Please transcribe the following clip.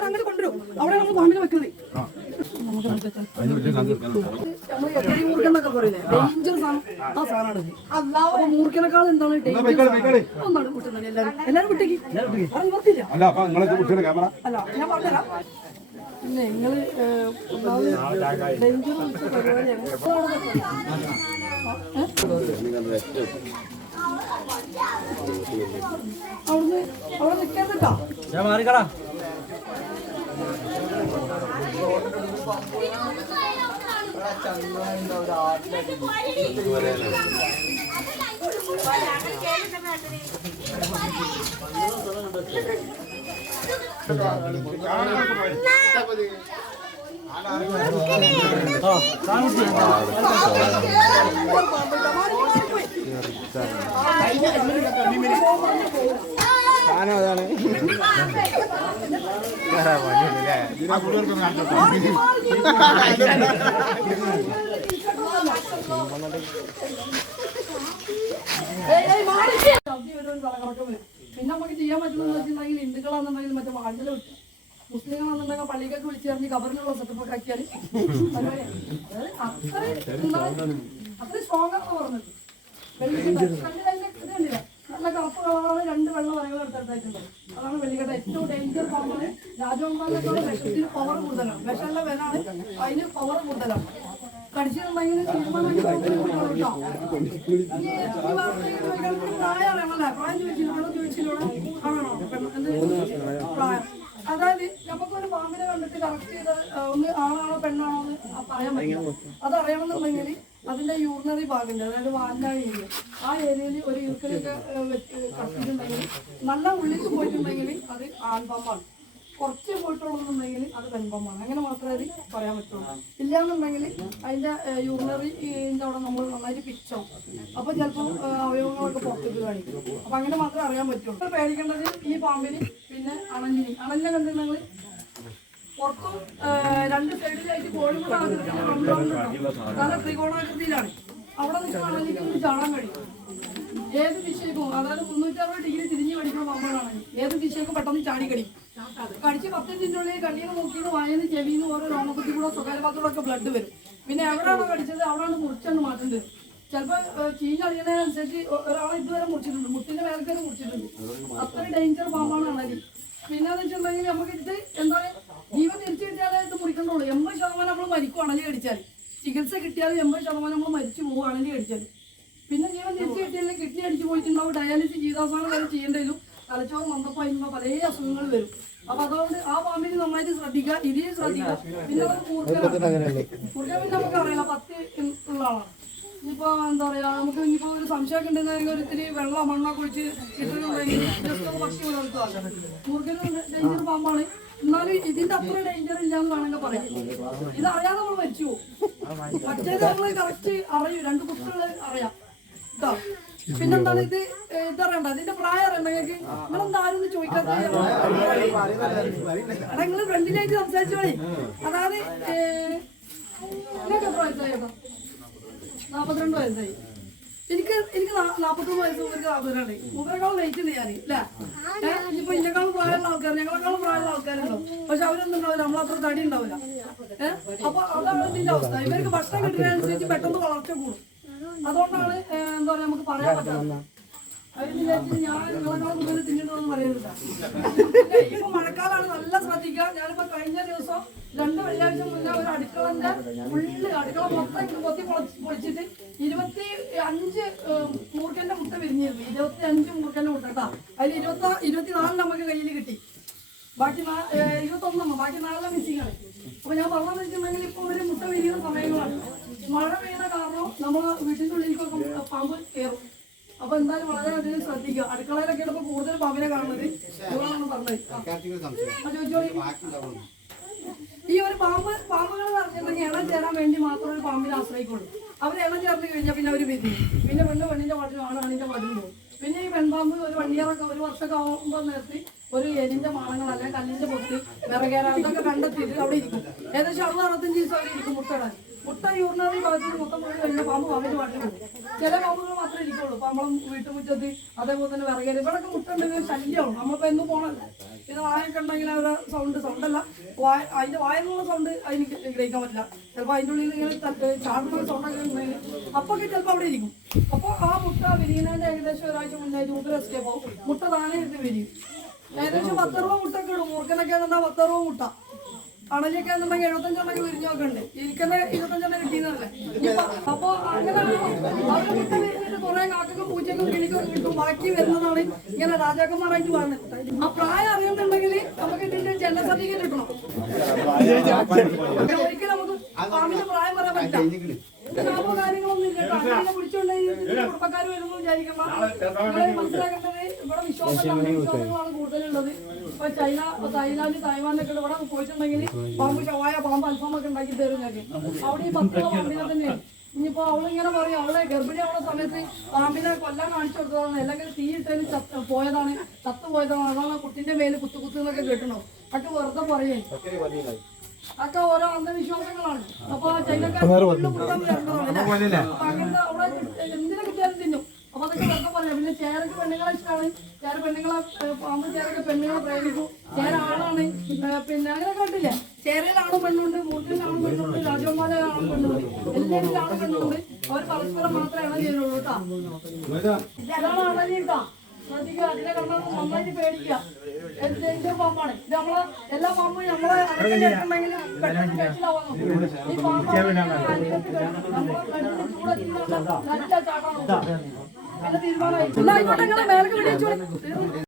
അങ്ങോട്ട് കൊണ്ടുവരും. അവിടെ നമ്മൾ പാമ്പിനെ വെക്കുന്നത് മൂർക്കനൊക്കെ പറയില്ലേ, ഡേഞ്ചറസ് ആണ് ആ സാധനമാണ്. അപ്പൊ മൂർക്കനേക്കാൾ എന്താണ് ഒന്നാണ് വിട്ടുന്നത്. എല്ലാരും വിട്ടേക്ക് നിവർത്തില്ല. അല്ല ഞാൻ പറഞ്ഞുതരാം. പിന്നെ നിങ്ങള് ഡേഞ്ചറസ് പരിപാടിയാണ്. അവിടുന്ന് അവിടെ നിൽക്കാറില്ല. ഞാൻ മാറിക്കടാ. അതാണ് പിന്നെ നമുക്ക് ചെയ്യാൻ പറ്റുന്ന വെച്ചിട്ടുണ്ടെങ്കിൽ ഹിന്ദുക്കളാണെന്നുണ്ടെങ്കിൽ മറ്റേ വാഴല വിട്ടു, മുസ്ലിങ്ങളാണെന്നുണ്ടെങ്കിൽ പള്ളിക്കൊക്കെ വിളിച്ചറിഞ്ഞ് കബറിനുള്ള സെറ്റപ്പൊക്കെ ആക്കിയാൽ അത്രയും സ്ട്രോങ് ആണെന്ന് പറഞ്ഞത്. ഇതുണ്ടില്ല, നല്ല കറുപ്പ് കളറാണ്, 2 വെള്ള വരകൾ എടുത്തിട്ടായിട്ടുണ്ട്. അതാണ് വെള്ളിക്കട്ട. ഏറ്റവും ഡേഞ്ചർ പാമ്പാണ്. രാജവന്മാരിലേക്കുള്ള വിഷത്തിന് പവർ കൂടുതലാണ്. വിഷമുള്ള വിലാണ്, അതിന് പവർ കൂടുതലാണ്. കടിച്ചിട്ടുണ്ടെങ്കിൽ തീരുമാനമാക്കി പ്രായം അറിയാമല്ലേ? പ്രായം ചോദിച്ചില്ലൂടെ ആണോ പ്രായം? അതായത് നമുക്കൊരു പാമ്പിനെ കണ്ടിട്ട് കറക്റ്റ് ചെയ്ത് ഒന്ന് ആണാണോ പെണ്ണാണോ എന്ന് പറയാൻ പറ്റില്ല. അതറിയണമെന്നുണ്ടെങ്കിൽ അതിന്റെ യൂറിനറി ഭാഗമുണ്ട്, അതായത് വാലിന്റെ ഏരിയ, ആ ഏരിയയിൽ ഒരു യൂറിനൊക്കെ കത്തിയിട്ടുണ്ടെങ്കിൽ, നല്ല ഉള്ളിൽ പോയിട്ടുണ്ടെങ്കിൽ അത് ആൺപാമ്പാണ്. കുറച്ച് പോയിട്ടുള്ളതെന്നുണ്ടെങ്കിൽ അത് പെൺപാമ്പാണ്. അങ്ങനെ മാത്രമേ അത് പറയാൻ പറ്റുള്ളൂ. ഇല്ലാന്നുണ്ടെങ്കിൽ അതിന്റെ യൂറിനറിന്റെ അവിടെ നമ്മൾ നന്നായിട്ട് പിച്ചോ, അപ്പൊ ചിലപ്പോൾ അവയവങ്ങളൊക്കെ പുറത്തേക്ക് കാണിക്കും. അപ്പൊ അങ്ങനെ മാത്രമേ അറിയാൻ പറ്റുള്ളൂ. പേടിക്കേണ്ടത് ഈ പാമ്പിന് പിന്നെ അണലിനെ കണ്ടിട്ടുണ്ടെങ്കിൽ പുറത്തും 2 സൈഡിലായിട്ട് കോഴിമുട്ട നല്ല ത്രികോണാകൃതിയിലാണ്. അവിടെ നിന്ന് അണലിക്ക് ചാടാൻ കഴിയും. ഏത് ദിശയ്ക്കും, അതായത് 360 ഡിഗ്രി തിരിഞ്ഞ് കടിക്കുന്ന പാമ്പുകളാണ്. ഏത് ദിശയ്ക്കും പെട്ടെന്ന് ചാടി കടിക്കും. കടിച്ച് 10 മിനിറ്റിനുള്ളിൽ കണ്ണീന്ന് മൂക്കിന്ന് വായന്ന് ചെവിന്ന് ഓരോ രോമക്കുത്തി കൂടെ സ്വകാര്യഭാഗത്തോടൊക്കെ ബ്ലഡ് വരും. പിന്നെ എവിടെയാണോ കടിച്ചത് അവിടെയാണ് മുറിച്ചാണ് മാറ്റേണ്ടത്. ചിലപ്പോൾ ചീഞ്ഞളിയുന്നതിനനുസരിച്ച് ഒരാളെ ഇതുവരെ മുറിച്ചിട്ടുണ്ട്, മുട്ടിന്റെ മേൽക്കരെ മുറിച്ചിട്ടുണ്ട്. അത്ര ഡേഞ്ചർ പാമ്പാണ് അണലി. പിന്നെന്ന് വെച്ചിട്ടുണ്ടെങ്കിൽ നമുക്ക് ഇത് എന്താണ്, ജീവൻ തിരിച്ചു കിട്ടിയാലേ ഇത് മുറിക്കണ്ടുള്ളൂ. 80% നമ്മൾ മരിക്കും അണലി കടിച്ചാൽ. ചികിത്സ കിട്ടിയാൽ 80% നമ്മൾ മരിച്ചു പോകും അണലി കടിച്ചാൽ. പിന്നെ ജീവൻ തിരിച്ചു കിട്ടിയാലും കിഡ്നി അടിച്ചു പോയിട്ടുണ്ടാവും, ഡയാലിസിസ് ജീവിതാവസാനം വരെ ചെയ്യേണ്ടതിലും തലച്ചോറ് മന്ദപ്പായിരുന്ന പല അസുഖങ്ങൾ വരും. അപ്പൊ അതുകൊണ്ട് ആ പാമ്പിന് നന്നായിട്ട് ശ്രദ്ധിക്കുക, ഇതിനെ ശ്രദ്ധിക്കുക. പിന്നെ മുറുകൻ പിന്നെ നമുക്ക് അറിയാം 10 ഉള്ള ആളാണ്. ഇനിയിപ്പോ എന്താ പറയാ, നമുക്ക് ഇനിയിപ്പോ ഒരു സംശയമൊക്കെ ഉണ്ടെങ്കിൽ ഒരിത്തിരി വെള്ളം മണ്ണൊക്കെ ഒഴിച്ച് ഇട്ടിട്ടുണ്ടെങ്കിൽ ജസ്റ്റ് പക്ഷി വളർത്തുക. മുറുകനും ഡേഞ്ചർ പാമ്പാണ്, എന്നാലും ഇതിന്റെ അത്ര ഡേഞ്ചർ ഇല്ലാന്ന് വേണമെങ്കിൽ പറയാം. ഇത് അറിയാതെ നമ്മൾ മരിച്ചു പോകും. മറ്റേത് നമ്മള് കറക്റ്റ് അറിയും, 2 കുട്ടികൾ അറിയാം കേട്ടോ. പിന്നെന്താണ് ഇതറിയണ്ട, ഇതിന്റെ പ്രായം അറിയണ്ട നിങ്ങൾക്ക്? നിങ്ങളെന്താ ആരും ചോദിക്കാത്ത? നിങ്ങൾ ഫ്രണ്ടിലായിട്ട് സംസാരിച്ചോളി. അതായത് നിങ്ങൾക്ക് എത്ര വയസ്സായി കേട്ടോ? 42 വയസ്സായി. എനിക്ക് 41 വയസ്സ്, ഇവർക്ക് 42. ഇവരെക്കാളും വെയിറ്റ് ഉണ്ട് ഞാൻ അല്ലേ? ഇനിയിപ്പോ ഇതിനേക്കാളും പ്രായമുള്ള ആൾക്കാർ, ഞങ്ങളെക്കാളും പ്രായമുള്ള ആൾക്കാരുണ്ടോ? പക്ഷെ അവരൊന്നും ഉണ്ടാവില്ല, നമ്മളത്ര തടി ഉണ്ടാവില്ല. അപ്പൊ അതാണ് ഇതിന്റെ അവസ്ഥ. ഇവർക്ക് ഭക്ഷണം കിട്ടുന്നതിനനുസരിച്ച് പെട്ടെന്ന് വളർച്ച കൂടും. അതുകൊണ്ടാണ് എന്താ പറയാ നമുക്ക് പറയാൻ പറ്റാത്തത്. അവര് വിചാരിച്ച് ഞാൻ നിങ്ങളെക്കാളും കൂടുതൽ തിന്നിട്ടുണ്ടെന്ന് പറയുന്നില്ല. ഇപ്പൊ മഴക്കാലാണ്, നല്ല ശ്രദ്ധിക്കുക. ഞാനിപ്പോ കഴിഞ്ഞ ദിവസം 2 വെള്ളിയാഴ്ച മുന്നേ ഒരു അടുക്കളന്റെ അടുക്കള മൊത്തം കൊത്തി പൊളിച്ചിട്ട് 25 മൂർക്കന്റെ മുട്ട വിരിഞ്ഞിരുന്നു. 25 മൂർക്കന്റെ മുട്ട കേട്ടാ. അതിൽ 24 നമുക്ക് കയ്യിൽ കിട്ടി. ബാക്കി 21, ബാക്കി 4 മിസ്സിംഗ് ആണ്. അപ്പൊ ഞാൻ പറഞ്ഞതെന്ന് വെച്ചിട്ടുണ്ടെങ്കിൽ ഇപ്പൊ ഒരു മുട്ട വിരിയുന്ന സമയങ്ങളാണ്. മഴ പെയ്യുന്ന കാരണം നമ്മളെ വീട്ടിന്റെ ഉള്ളിലേക്കൊക്കെ പാമ്പ് കയറും. അപ്പൊ എന്തായാലും വളരെയധികം ശ്രദ്ധിക്കുക. അടുക്കളയിലൊക്കെ ഇപ്പൊ കൂടുതൽ പാമ്പിനെ കാണുന്നത് ഇവളാണെന്ന് പറഞ്ഞത്. ഈ ഒരു പാമ്പുകൾ പറഞ്ഞിട്ടുണ്ടെങ്കിൽ ഇണം ചേരാൻ വേണ്ടി മാത്രം ഒരു പാമ്പിനെ ആശ്രയിക്കുള്ളൂ. അവർ ഇണം ചേർന്ന് കഴിഞ്ഞാൽ പിന്നെ അവർ പിരിയും. പിന്നെ പെണ്ണിന്റെ പാട്ടിലും ആണിന്റെ പാട്ടിലും പോകും. പിന്നെ ഈ പെൺപാമ്പ് ഒരു 1 ഇയറൊക്കെ 1 വർഷമൊക്കെ ആകുമ്പോൾ നിർത്തി ഒരു എലിന്റെ മാണങ്ങൾ അല്ലെങ്കിൽ കല്ലിന്റെ പൊത്ത് വിറകേറ അതൊക്കെ കണ്ടെത്തിയിട്ട് അവിടെ ഇരിക്കും. ഏകദേശം 60-65 ദിവസം അവിടെ ഇരിക്കും മുട്ടയിടാൻ. മുട്ട യൂറിനറി ഭാഗത്ത് മൊത്തം പോയി കഴിഞ്ഞാൽ പാമ്പ് പാമ്പിന്റെ പാട്ടിൽ പോകും. ചില പാമ്പുകൾ മാത്രമേ ഇരിക്കുള്ളൂ. ഇപ്പൊ നമ്മളെ വീട്ടുമുറ്റത്ത് അതേപോലെ തന്നെ വിറകേരി ഇവിടെയൊക്കെ മുട്ട ഉണ്ടെങ്കിൽ ശല്യമാണ്. നമ്മളിപ്പോ എന്നും പോകണല്ലേ. പിന്നെ വായൊക്കെ ഉണ്ടെങ്കിൽ അവരുടെ സൗണ്ടല്ല അതിന്റെ വായെന്നുള്ള സൗണ്ട് അതിന് ഗ്രഹിക്കാൻ പറ്റില്ല. ചിലപ്പോൾ അതിൻ്റെ ഉള്ളിൽ ഇങ്ങനെ ചാടുന്ന സൗണ്ടൊക്കെ ഉണ്ടെങ്കിൽ അപ്പൊക്കെ ചിലപ്പോൾ അവിടെ ഇരിക്കും. അപ്പോൾ ആ മുട്ട വിരിയുന്നതിന്റെ ഏകദേശം ഒരാഴ്ച മുന്നായിട്ട് മുട്ട എസ്കേപ്പ് ആവും. മുട്ട താനെ എടുത്ത് വിരിയും. ഏകദേശം 10-60 മുട്ടൊക്കെ ഇടും. മൂർക്കനൊക്കെ എന്നാൽ 10-60 മുട്ട. അണലിയൊക്കെ എന്നുണ്ടെങ്കിൽ 75 വിരിഞ്ഞൊക്കെ ഉണ്ട്. ഇരിക്കുന്ന 25 കിട്ടിയെന്നല്ലേ. അപ്പൊ അങ്ങനെ അവരുടെ മുട്ട വിരിഞ്ഞിട്ട് കുറെ കാക്കൊക്കെ പൂച്ചക്കും കിളിക്കൊക്കെ കിട്ടും. ബാക്കി വരുന്നതാണ് ഇങ്ങനെ രാജാക്കന്മാരായിട്ട് പറഞ്ഞത്. ആ പ്രായം അറിയുന്നുണ്ടെങ്കിൽ നമുക്ക് ഇതിന്റെ ജനന സർട്ടിഫിക്കറ്റ് കിട്ടണം. ഒരിക്കലും നമുക്ക് പാമ്പിന്റെ പ്രായം പറയാൻ പറ്റില്ല. ലാഭോ കാര്യങ്ങളൊന്നും ഇല്ല. അങ്ങനെ പിടിച്ചോണ്ടെങ്കിൽ കുടുംബക്കാർ വരുന്നു വിചാരിക്കുമ്പോ മനസ്സിലാക്കേണ്ടത് ഇവിടെ വിശ്വാസങ്ങളാണ് കൂടുതലുള്ളത്. ഇപ്പൊ ചൈന, തായ്ലാന്റ്, തായ്വാനൊക്കെ ഇവിടെ പോയിട്ടുണ്ടെങ്കിൽ പാമ്പ് ഷവായ, പാമ്പ് അൽഫാമൊക്കെ ഉണ്ടാക്കി തരും ഞങ്ങൾക്ക്. അവിടെ ഈ 10 പാമ്പിനെ തന്നെയാണ്. ഇനിയിപ്പോ അവളിങ്ങനെ പറയും അവളെ ഗർഭിണിയാവുന്ന സമയത്ത് പാമ്പിനെ കൊല്ലാൻ കാണിച്ചു കൊടുത്തതാണ്, അല്ലെങ്കിൽ തീയിട്ടതിന് പോയതാണ്, ചത്തുപോയതാണ്, അതാണ് കുട്ടിന്റെ മേല് കുത്തു എന്നൊക്കെ കേട്ടണോ. അതൊക്കെ വെറുതെ പറയേ. അതൊക്കെ ഓരോ അന്ധവിശ്വാസങ്ങളാണ്. അപ്പൊ ചൈനക്കാർ അങ്ങനത്തെ അവിടെ എന്തിനെ കിട്ടിയാലും തിന്നും. അപ്പൊ അതൊക്കെ വെറുതെ പറയാം. പിന്നെ ചേരക്ക് പെണ്ണുങ്ങളെ ഇഷ്ടമാണ്. ചേര പെണ്ണുങ്ങളെ പാമ്പ് ചേരൊക്കെ പെണ്ണുങ്ങളെ പ്രേമിക്കും. ചേര ആണാണ്. പിന്നെ അങ്ങനെ കണ്ടില്ലേ, ചേരയിലാണും പെണ്ണുണ്ട്, മൂട്ടിലാണും പെണ്ണുണ്ട്, രാജകുമാരിലാണും പെണ്ണുണ്ട്, എല്ലാവരിലാണും പെണ്ണുണ്ട്. അവർ പരസ്പരം മാത്രമേ ഇണ ചെയ്യുള്ളൂ കേട്ടോ. അതാണ് അണലി കേട്ടോ. ശ്രദ്ധിക്കുക, അതിനെ കണ്ടാൽ നന്നായിട്ട് പേടിക്കുക. എന്ത് പാമ്പാണ് ഇത്? നമ്മളെ എല്ലാ പാമ്പും നമ്മളെ അടുത്തുണ്ടെങ്കിൽ പെട്ടെന്ന് കഴിച്ചിലാവാൻ നോക്കും. ഈ പാമ്പ് ചൂടൊക്കെ നല്ല ചാട്ടാണ്. പിന്നെ തീരുമാനമായി മേലേക്ക് പിടിച്ചു.